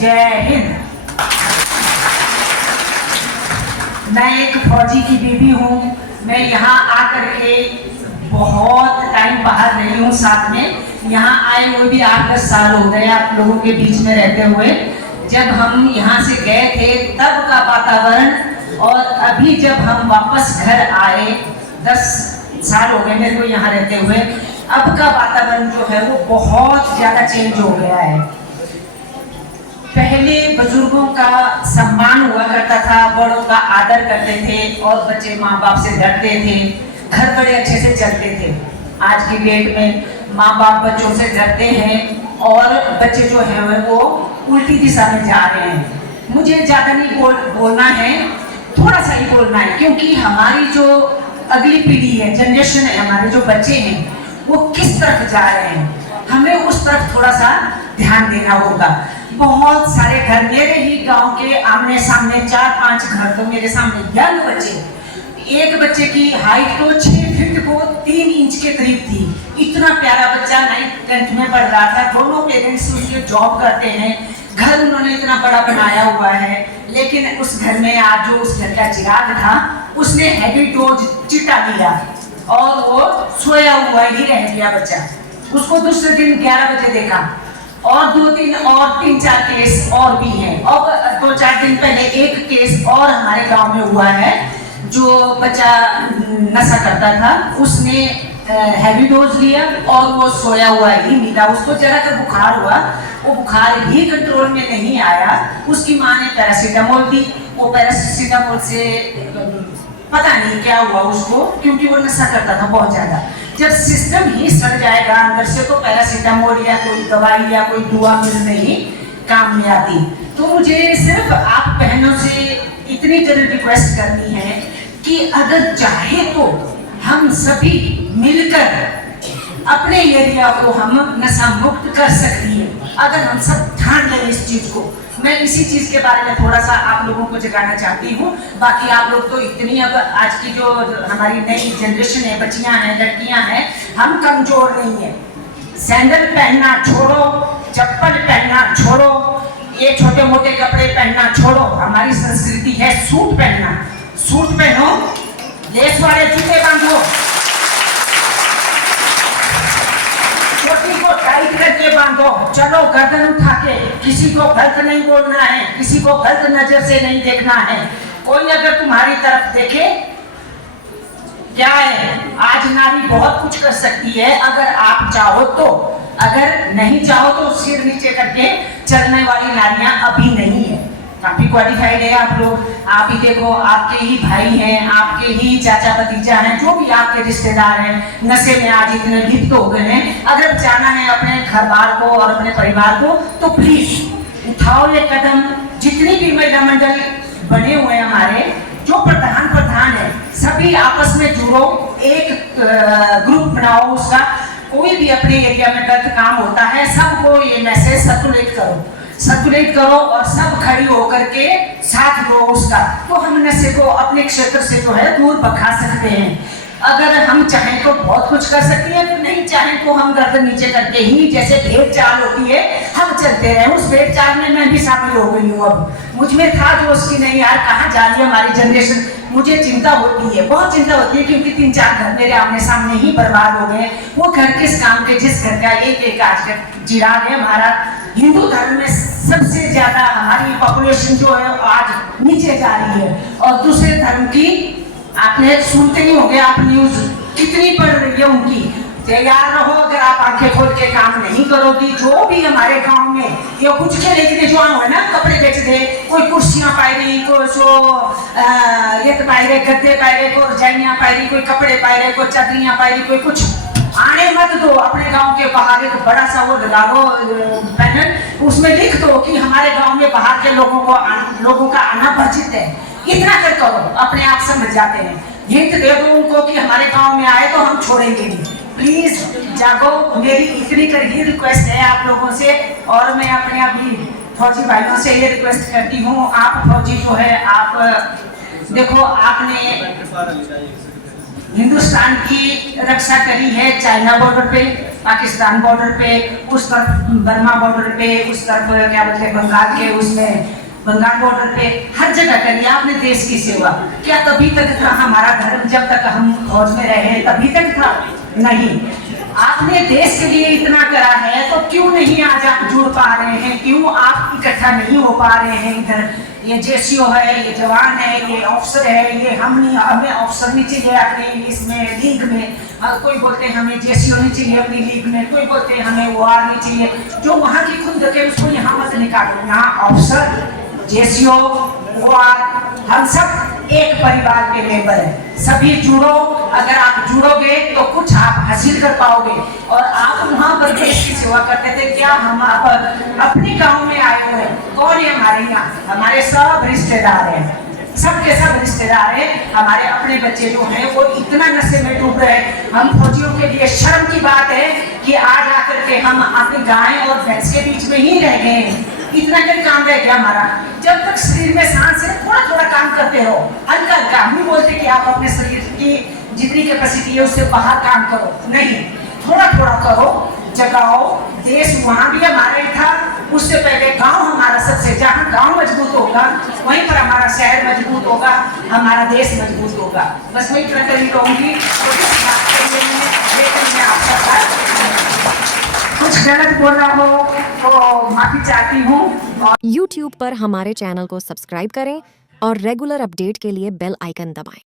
जय हिंद। मैं एक फौजी की बीवी हूँ। मैं यहाँ आकर के बहुत टाइम बाहर रही हूँ, साथ में यहाँ आए हुए भी 8-10 साल हो गए आप लोगों के बीच में रहते हुए। जब हम यहाँ से गए थे तब का वातावरण और अभी जब हम वापस घर आए 10 साल हो गए मेरे को यहाँ रहते हुए, अब का वातावरण जो है वो बहुत ज़्यादा चेंज हो गया है। पहले बुजुर्गों का सम्मान हुआ करता था, बड़ों का आदर करते थे और बच्चे माँ बाप से डरते थे, घर बड़े अच्छे से चलते थे। आज की डेट में माँ बाप बच्चों से डरते हैं और बच्चे जो हैं वो उल्टी दिशा में जा रहे हैं। मुझे ज़्यादा नहीं बोलना है, थोड़ा सा ही बोलना है, क्योंकि हमारी जो अगली पीढ़ी है, जनरेशन है, हमारे जो बच्चे हैं वो किस तरफ जा रहे हैं, हमें उस तरफ थोड़ा सा ध्यान देना होगा। बहुत सारे घर मेरे ही गांव के आमने सामने 4-5 घर तो मेरे सामने यंग बच्चे, एक बच्चे की हाइट तो 6 फीट को 3 इंच के करीब थी। इतना प्यारा बच्चा 9th में पढ़ रहा था। दोनों पेरेंट्स उसके जॉब करते हैं, घर उन्होंने इतना बड़ा बनाया हुआ है, लेकिन उस घर में आज जो उस घर का चिराग था उसने हैवी डोज चिटा लिया और वो सोया हुआ ही रह गया बच्चा। उसको दूसरे दिन 11 बजे देखा और 3-4 केस और भी हैं। और 2-4 दिन पहले एक केस और हमारे गांव में हुआ है, जो बच्चा नशा करता था, उसने हैवी डोज लिया और वो सोया हुआ ही मिला। उसको जरा कर बुखार हुआ, वो बुखार ही कंट्रोल में नहीं आया। उसकी माँ ने पैरासीटामोल दी, वो पैरासीटामोल से पता नहीं क्या हुआ उसको, क्योंकि वो नशा करता था बहुत ज्यादा। जब सिस्टम ही सड़ जाएगा अंदर से तो पैरासीटामोल या कोई दवाई या कोई दुआ मिल नहीं काम में आती। तो मुझे सिर्फ आप बहनों से इतनी जरूर रिक्वेस्ट करनी है कि अगर चाहे तो हम सभी मिलकर अपने एरिया को हम नशा मुक्त कर सकती है, अगर हम सब ध्यान दें इस चीज को। मैं इसी चीज के बारे में थोड़ा सा आप लोगों को जगाना चाहती हूँ। बाकी आप लोग तो इतनी, अब आज की जो हमारी नई जनरेशन है, बच्चियां हैं, लड़कियां हैं, हम कमजोर नहीं है। सैंडल पहनना छोड़ो, चप्पल पहनना छोड़ो, ये छोटे मोटे कपड़े पहनना छोड़ो। हमारी संस्कृति है सूट पहनना। सूट पहनो, लेस वाले जूते बांधो, चोटी को टाइट करके बांधो, चलो गर्दन उठा के। किसी को गलत नहीं बोलना है, किसी को गलत नजर से नहीं देखना है। कोई अगर तुम्हारी तरफ देखे, क्या है, आज नारी बहुत कुछ कर सकती है अगर आप चाहो तो। अगर नहीं चाहो तो सिर नीचे करके चलने वाली नारियां अभी नहीं है। काफी क्वालिफाइड है आप लोग। आप ही देखो, आपके ही भाई हैं, आपके ही चाचा भतीजा हैं, जो भी आपके रिश्तेदार हैं, नशे में आज इतने लिप्त हो गए हैं। अगर जाना है अपने घर बार को और अपने परिवार को तो प्लीज उठाओ ये कदम। जितनी भी महिला मंडल बने हुए हैं हमारे, जो प्रधान है, सभी आपस में जुड़ो, एक ग्रुप बनाओ उसका। कोई भी अपने एरिया में गलत काम होता है, सबको ये मैसेज सर्कुलेट करो और सब खड़ी होकर के साथ दो उसका, तो हम नशे को अपने क्षेत्र से जो है दूर भगा सकते हैं। अगर हम चाहें तो बहुत कुछ कर सकती हैं, तो नहीं चाहें तो हम गर्दन नीचे करके ही, जैसे भेड़ चाल होती है, हम चलते रहे। उस भेड़ चाल में मैं भी शामिल हो गई हूँ। अब मुझ में था जो उसकी, नहीं यार कहाँ जा रही है हमारी जनरेशन। मुझे चिंता होती है, बहुत चिंता होती है, क्योंकि 3-4 घर मेरे आमने सामने ही बर्बाद हो गए। वो घर किस काम के, जिस घर का एक आज का चिराग है। हमारा हिंदू धर्म में सबसे ज्यादा हमारी पॉपुलेशन जो है आज नीचे जा रही है, और दूसरे धर्म की आपने सुनते ही होंगे आप, न्यूज कितनी पड़ रही है उनकी। तैयार रहो, अगर आप आंखें खोल के काम नहीं करोगी। जो भी हमारे गांव में ये कुछ के लेके जो है ना, कपड़े बेच दे, कोई कुर्सियां पाई रही, कोई ये पाई रहे, गद्दे पाई रहे, कोई रजाइयां पाई रही, कोई कपड़े पाई रहे, कोई चादरियां पाई रही, कोई कुछ। आने मत दो। अपने गांव के बाहर एक बड़ा सा वो लगा दो पैनल, उसमें लिख दो कि हमारे गांव में बाहर के लोगों का आना वर्जित है। इतना कर करो, अपने आप समझ जाते हैं। हिंट दे दो उनको कि हमारे गांव में आए तो हम छोड़ेंगे नहीं। प्लीज जागो, मेरी इतनी ही रिक्वेस्ट है आप लोगों से। और मैं अपने अभी फौजी भाइयों से ये रिक्वेस्ट करती हूँ, आप फौजी जो है, आप देखो, आपने हिंदुस्तान की रक्षा करी है चाइना बॉर्डर पे, पाकिस्तान बॉर्डर पे, उस तरफ बर्मा बॉर्डर पे, उस तरफ क्या बोलते हैं बंगाल के उसमें बंगाल बॉर्डर पे, हर जगह करी आपने देश की सेवा। क्या तभी तक था हमारा धर्म, जब तक हम फौज में रहे तभी तक था? नहीं। आपने देश के लिए इतना करा है तो क्यों नहीं आज आप जुड़ पा रहे हैं, क्यों आप इकट्ठा नहीं हो पा रहे हैं इधर? ये जेसीओ है, ये जवान है, ये ऑफिसर है, ये हम नहीं, हमें ऑफिसर नहीं चाहिए अपने इसमें लीग में, कोई बोलते हैं हमें जेसीओ नहीं चाहिए अपनी लीग में, कोई बोलते हैं हमें वार नहीं चाहिए। जो वहाँ की खुद के उसको यहाँ मत निकालो। यहाँ ऑफिसर, जेसीओ, वार, हम सब एक परिवार के मेंबर हैं। सभी जुड़ो, अगर आप जुड़ोगे तो कुछ आप हासिल कर पाओगे। और आप वहाँ पर देश की सेवा करते थे, क्या हम आप अपने गांव में आए हुए? कौन है हमारे यहाँ? हमारे सब रिश्तेदार हैं, सबके सब रिश्तेदार हैं। हमारे अपने बच्चे जो हैं वो इतना नशे में डूब रहे हैं। हम फौजियों के लिए शर्म की बात है कि आज आकर के हम अपनी गाय और भैंस के बीच में ही रह गए हैं। इतना कर काम रह गया हमारा। जब तक शरीर में सांस है थोड़ा थोड़ा काम करते रहो, हल्का हल्का। हम नहीं बोलते कि आप अपने शरीर की जितनी कैपेसिटी है उससे बाहर काम करो, नहीं, थोड़ा थोड़ा करो, जगाओ। देश वहाँ भी हमारा ही था, उससे पहले गांव हमारा सबसे, जहाँ गांव मजबूत होगा वहीं पर हमारा शहर मजबूत होगा, हमारा देश मजबूत होगा। बस मैं इतना कही कहूँगी। लेकिन मैं आपका साथ कुछ गलत बोल रहा हो तो माफी चाहती हूँ। YouTube पर हमारे चैनल को सब्सक्राइब करें और रेगुलर अपडेट के लिए बेल आइकन दबाएं।